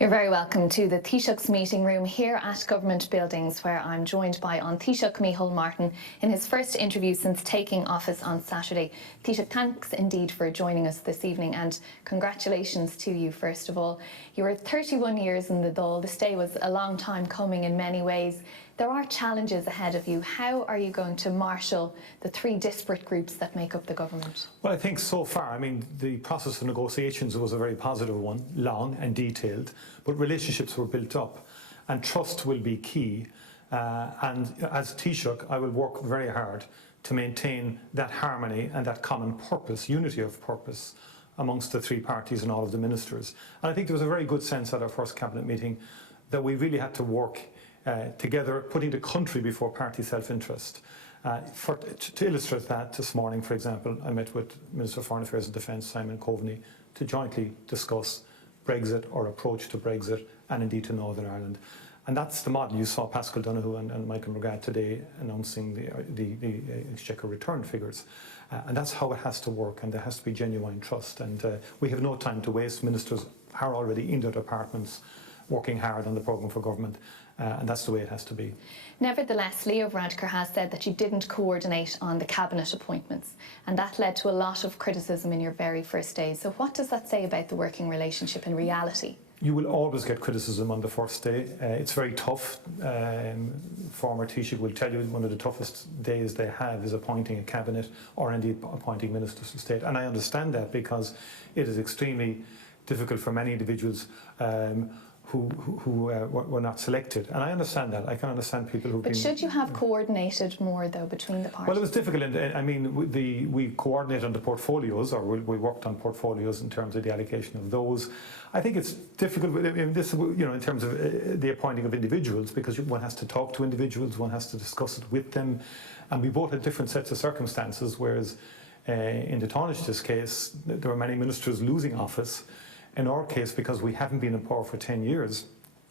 You're very welcome to the Taoiseach's meeting room here at Government Buildings, where I'm joined by Taoiseach Micheál Martin in his first interview since taking office on Saturday. Taoiseach, thanks indeed for joining us this evening, and congratulations to you first of all. You were 31 years in the Dáil. This day was a long time coming in many ways. There are challenges ahead of you. How are you going to marshal the three disparate groups that make up the government? Well, I think so far, the process of negotiations was a very positive one, long and detailed, but relationships were built up and trust will be key. And as Taoiseach, I will work very hard to maintain that harmony and that common purpose, unity of purpose amongst the three parties and all of the ministers. And I think there was a very good sense at our first cabinet meeting that we really had to work together, putting the country before party self-interest. To illustrate that, this morning, for example, I met with Minister of Foreign Affairs and Defence, Simon Coveney, to jointly discuss Brexit, or approach to Brexit, and indeed to Northern Ireland. And that's the model. You saw Pascal Donoghue and Michael McGrath today announcing the Exchequer return figures. And that's how it has to work, and there has to be genuine trust. And we have no time to waste. Ministers are already in their departments working hard on the programme for government. And that's the way it has to be. Nevertheless, Leo Varadkar has said that you didn't coordinate on the cabinet appointments, and that led to a lot of criticism in your very first days. So what does that say about the working relationship in reality? You will always get criticism on the first day. It's very tough. Former Taoiseach will tell you one of the toughest days they have is appointing a cabinet, or indeed appointing ministers of state. And I understand that, because it is extremely difficult for many individuals who were not selected. And I understand that. I can understand people who. But should you have coordinated more, though, between the parties? Well, it was difficult. We coordinated on the portfolios, or we worked on portfolios in terms of the allocation of those. I think it's difficult, in terms of the appointing of individuals, because one has to talk to individuals, one has to discuss it with them. And we both had different sets of circumstances, whereas in the Taoiseach's case, there were many ministers losing office. In our case, because we haven't been in power for 10 years,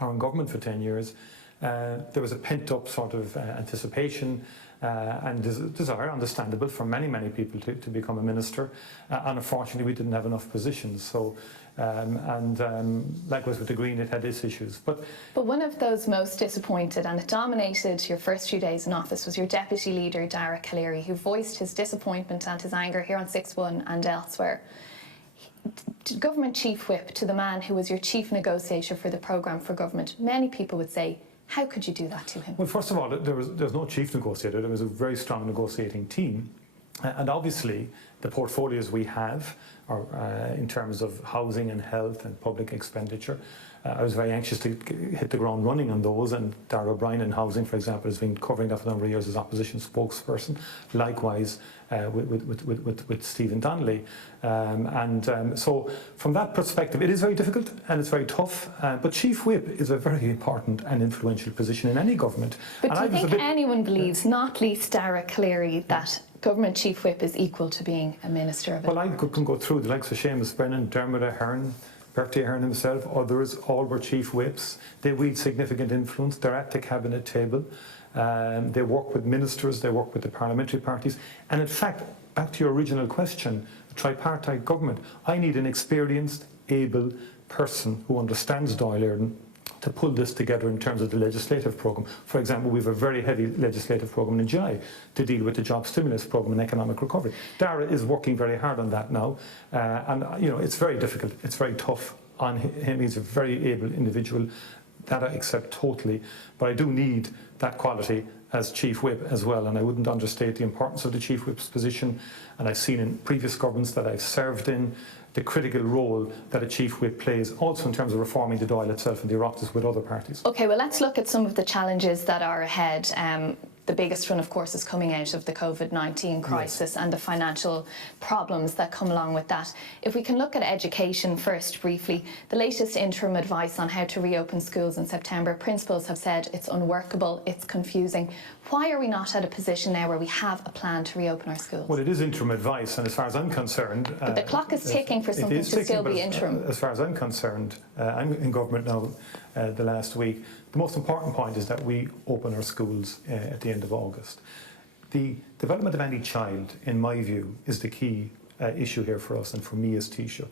or in government for 10 years, there was a pent-up sort of anticipation and desire, understandable, for many, many people to become a minister. And unfortunately, we didn't have enough positions. So, likewise with the Green, it had its issues. But one of those most disappointed, and it dominated your first few days in office, was your deputy leader, Darragh Calleary, who voiced his disappointment and his anger here on 6-1 and elsewhere. Government chief whip to the man who was your chief negotiator for the programme for government. Many people would say, how could you do that to him? Well, first of all, there's no chief negotiator. There was a very strong negotiating team. And obviously, the portfolios we have are in terms of housing and health and public expenditure. I was very anxious to hit the ground running on those, and Darragh O'Brien in housing, for example, has been covering that for a number of years as opposition spokesperson. Likewise with Stephen Donnelly. So from that perspective, it is very difficult and it's very tough. But Chief Whip is a very important and influential position in any government. But do you think anyone believes, not least Darragh Calleary, that Government Chief Whip is equal to being a minister of it? Well, I can go through the likes of Seamus Brennan, Dermot Ahern, Bertie Ahern himself, others, all were chief whips. They wield significant influence. They're at the cabinet table. They work with ministers, they work with the parliamentary parties. And in fact, back to your original question, the tripartite government, I need an experienced, able person who understands Dáil Éireann to pull this together in terms of the legislative programme. For example, we have a very heavy legislative programme in July to deal with the job stimulus programme and economic recovery. Darragh is working very hard on that now, and it's very difficult, it's very tough on him. He's a very able individual, that I accept totally, but I do need that quality as Chief Whip as well, and I wouldn't understate the importance of the Chief Whip's position. And I've seen in previous governments that I've served in the critical role that a Chief Whip plays, also in terms of reforming the Dáil itself and the Oireachtas with other parties. OK, well, let's look at some of the challenges that are ahead. The biggest one, of course, is coming out of the COVID-19 crisis, yes, and the financial problems that come along with that. If we can look at education first briefly, the latest interim advice on how to reopen schools in September, principals have said it's unworkable, it's confusing. Why are we not at a position now where we have a plan to reopen our schools? Well, it is interim advice, and as far as I'm concerned... But the clock is ticking for something to still be interim. As far as I'm concerned, I'm in government now the last week. The most important point is that we open our schools at the end of August. The development of any child, in my view, is the key issue here for us and for me as Taoiseach.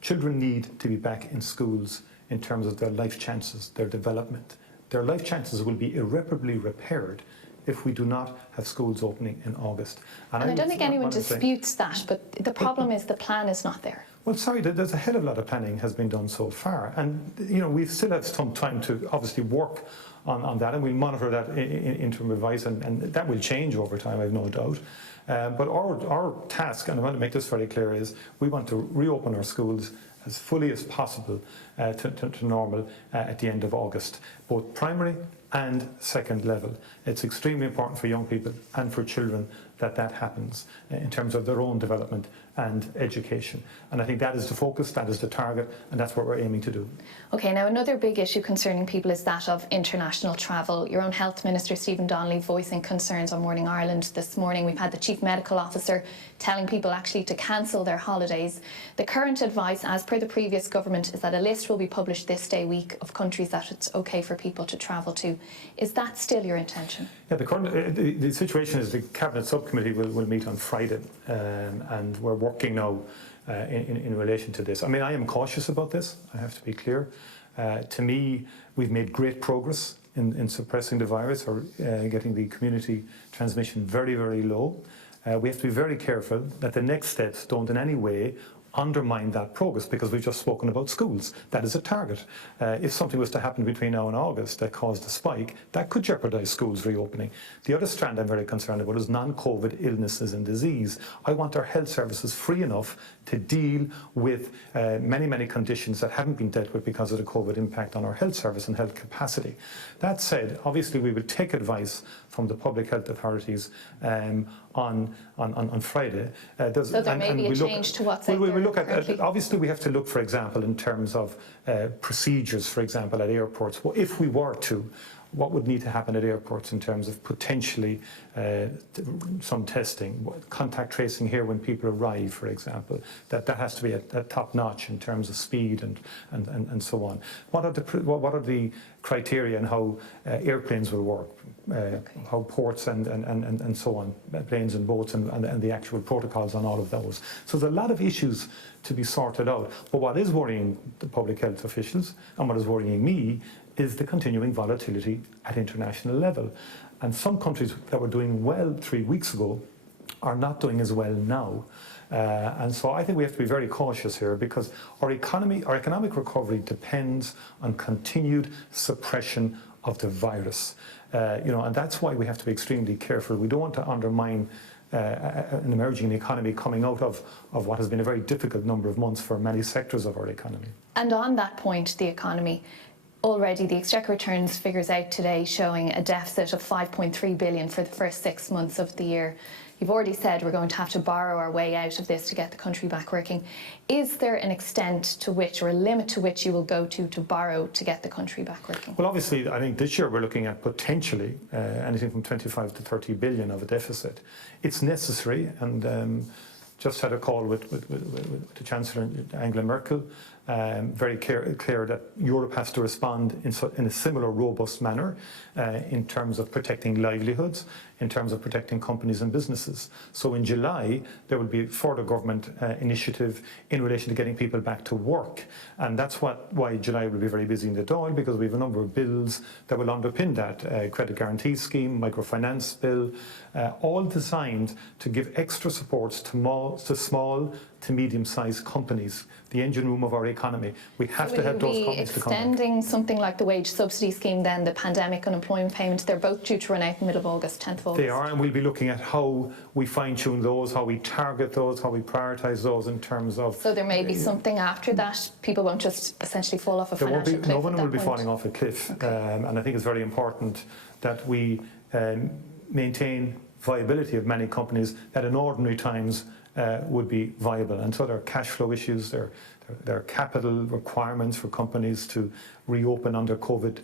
Children need to be back in schools in terms of their life chances, their development. Their life chances will be irreparably repaired if we do not have schools opening in August. And I don't think anyone disputes that, but the problem is the plan is not there. Well, sorry, there's a hell of a lot of planning has been done so far, and we still have some time to obviously work on that, and we'll monitor that interim advice, and that will change over time, I have no doubt. But our task, and I want to make this very clear, is we want to reopen our schools as fully as possible to normal at the end of August, both primary and second level. It's extremely important for young people and for children that happens in terms of their own development and education. And I think that is the focus, that is the target, and that's what we're aiming to do. Okay, now another big issue concerning people is that of international travel. Your own Health Minister, Stephen Donnelly, voicing concerns on Morning Ireland this morning. We've had the Chief Medical Officer telling people actually to cancel their holidays. The current advice, as per the previous government, is that a list will be published this day week of countries that it's okay for people to travel to. Is that still your intention? Yeah, the situation is the Cabinet Subcommittee will meet on Friday, and we're working now in relation to this. I mean, I am cautious about this, I have to be clear. To me, we've made great progress in suppressing the virus or getting the community transmission very, very low. We have to be very careful that the next steps don't in any way undermine that progress, because we've just spoken about schools. That is a target. If something was to happen between now and August that caused a spike, that could jeopardise schools reopening. The other strand I'm very concerned about is non-COVID illnesses and disease. I want our health services free enough to deal with many, many conditions that haven't been dealt with because of the COVID impact on our health service and health capacity. That said, obviously we will take advice from the public health authorities on Friday. So there may be a change to what's out there. We look at, obviously we have to look, for example, in terms of procedures, for example, at airports. Well, if we were to, what would need to happen at airports in terms of potentially some testing, contact tracing here when people arrive, for example, that has to be at top notch in terms of speed and so on. What are the criteria and how airplanes will work, how ports and so on, planes and boats and the actual protocols on all of those. So there's a lot of issues to be sorted out. But what is worrying the public health officials and what is worrying me is the continuing volatility at international level. And some countries that were doing well 3 weeks ago are not doing as well now. And so I think we have to be very cautious here, because our economic recovery depends on continued suppression of the virus. And that's why we have to be extremely careful. We don't want to undermine an emerging economy coming out of what has been a very difficult number of months for many sectors of our economy. And on that point, the economy, already the Exchequer returns figures out today showing a deficit of 5.3 billion for the first 6 months of the year. You've already said we're going to have to borrow our way out of this to get the country back working. Is there an extent to which, or a limit to which, you will go to borrow to get the country back working? Well, obviously, I think this year we're looking at potentially anything from 25 to 30 billion of a deficit. It's necessary, and just had a call with the Chancellor Angela Merkel. Very clear that Europe has to respond in a similar robust manner in terms of protecting livelihoods, in terms of protecting companies and businesses. So in July, there will be further government initiative in relation to getting people back to work. And that's why July will be very busy in the Dáil, because we have a number of bills that will underpin that. Credit guarantee scheme, microfinance bill, all designed to give extra supports to small to medium-sized companies, the engine room of our economy. We have to help those companies to come back. Extending something like the wage subsidy scheme, then the pandemic unemployment payments, they're both due to run out in the middle of August, 10th of August. They are, and we'll be looking at how we fine-tune those, how we target those, how we prioritise those in terms of... So there may be something after that? People won't just essentially fall off a financial cliff? No one will be falling off a cliff. Okay. And I think it's very important that we maintain viability of many companies that in ordinary times would be viable. And so there are cash flow issues, there are capital requirements for companies to reopen under COVID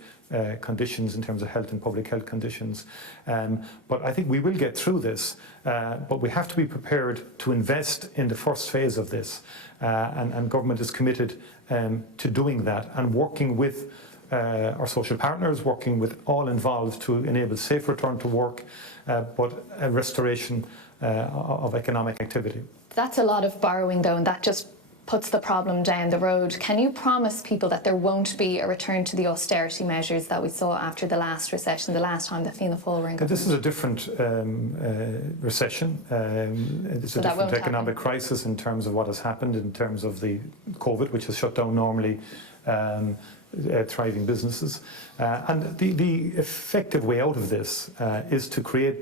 conditions in terms of health and public health conditions. But I think we will get through this, but we have to be prepared to invest in the first phase of this. And government is committed to doing that and working with our social partners, working with all involved to enable safe return to work, but a restoration of economic activity. That's a lot of borrowing, though, and that just puts the problem down the road. Can you promise people that there won't be a return to the austerity measures that we saw after the last recession, the last time the Fianna Fáil were in government? This is a different recession. It's a different economic crisis in terms of what has happened, in terms of the COVID, which has shut down normally thriving businesses. And the effective way out of this is to create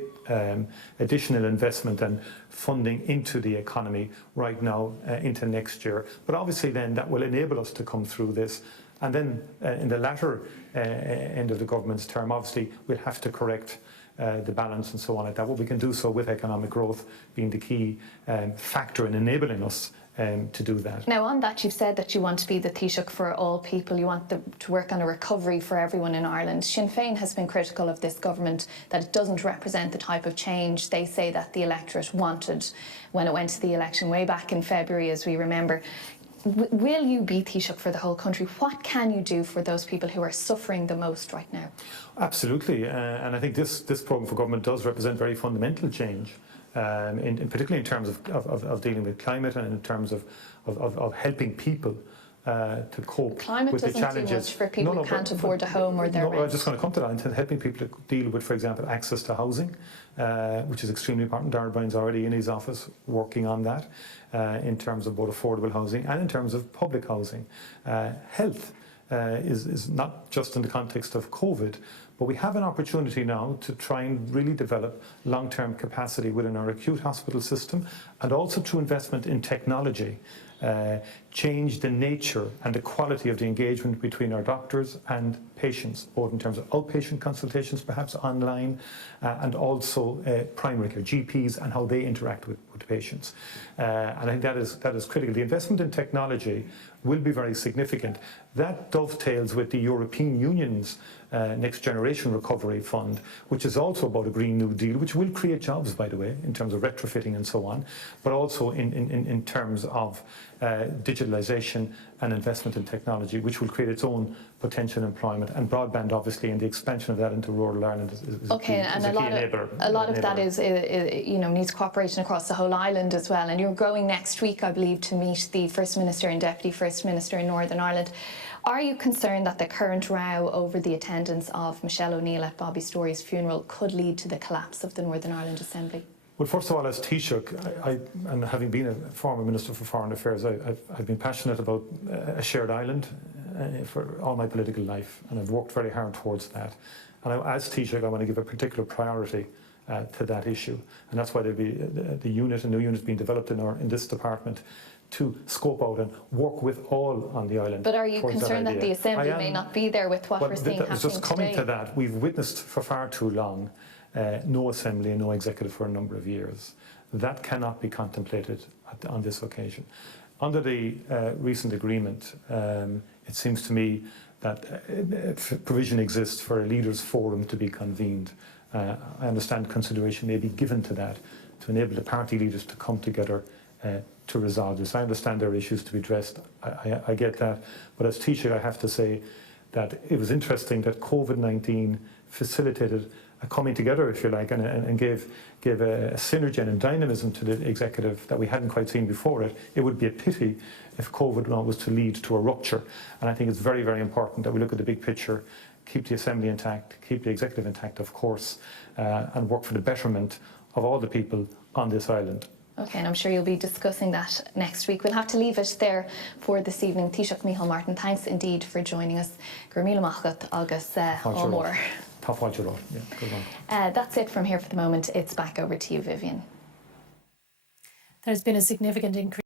additional investment and funding into the economy right now into next year. But obviously then that will enable us to come through this. And then in the latter end of the government's term, obviously we'll have to correct the balance and so on like that. What we can do so with economic growth being the key factor in enabling us to do that. Now on that, you've said that you want to be the Taoiseach for all people, you want to work on a recovery for everyone in Ireland. Sinn Féin has been critical of this government, that it doesn't represent the type of change they say that the electorate wanted when it went to the election way back in February, as we remember. Will you be Taoiseach for the whole country? What can you do for those people who are suffering the most right now? Absolutely, and I think this programme for government does represent very fundamental change. Particularly in terms of dealing with climate and in terms of helping people to cope with the challenges. Climate doesn't do much for people who can't afford a home or their rent. I'm just going to come to that, and helping people to deal with, for example, access to housing, which is extremely important. Darragh Bryan's already in his office working on that in terms of both affordable housing and in terms of public housing. Health is not just in the context of COVID, but we have an opportunity now to try and really develop long-term capacity within our acute hospital system, and also through investment in technology, change the nature and the quality of the engagement between our doctors and patients, both in terms of outpatient consultations, perhaps online, and also primary care, GPs, and how they interact with patients. And I think that is critical. The investment in technology will be very significant. That dovetails with the European Union's Next Generation Recovery Fund, which is also about a Green New Deal, which will create jobs, by the way, in terms of retrofitting and so on, but also in terms of digitalisation and investment in technology, which will create its own potential employment, and broadband, obviously, and the expansion of that into rural Ireland is a key enabler. A lot of that is, needs cooperation across the whole island as well. And you're going next week, I believe, to meet the First Minister and Deputy First Minister in Northern Ireland. Are you concerned that the current row over the attendance of Michelle O'Neill at Bobby Story's funeral could lead to the collapse of the Northern Ireland Assembly? Well, first of all, as Taoiseach, and having been a former Minister for Foreign Affairs, I've been passionate about a shared island for all my political life, and I've worked very hard towards that. And as Taoiseach, I want to give a particular priority to that issue, and that's why there'll be a new unit being developed in this department to scope out and work with all on the island. But are you concerned that the Assembly may not be there with what we're seeing happening just coming today? to that, we've witnessed for far too long no Assembly and no Executive for a number of years. That cannot be contemplated on this occasion. Under the recent agreement, it seems to me that provision exists for a leaders' forum to be convened. I understand consideration may be given to that, to enable the party leaders to come together to resolve this. I understand there are issues to be addressed. I get that. But as Taoiseach, I have to say that it was interesting that COVID-19 facilitated a coming together, if you like, and gave a synergy and a dynamism to the executive that we hadn't quite seen before it. It would be a pity if COVID was to lead to a rupture. And I think it's very, very important that we look at the big picture, keep the Assembly intact, keep the executive intact, of course, and work for the betterment of all the people on this island. OK, and I'm sure you'll be discussing that next week. We'll have to leave it there for this evening. Taoiseach Micheál Martin, thanks indeed for joining us. Gur míle maith agus all more. That's it from here for the moment. It's back over to you, Vivian. There's been a significant increase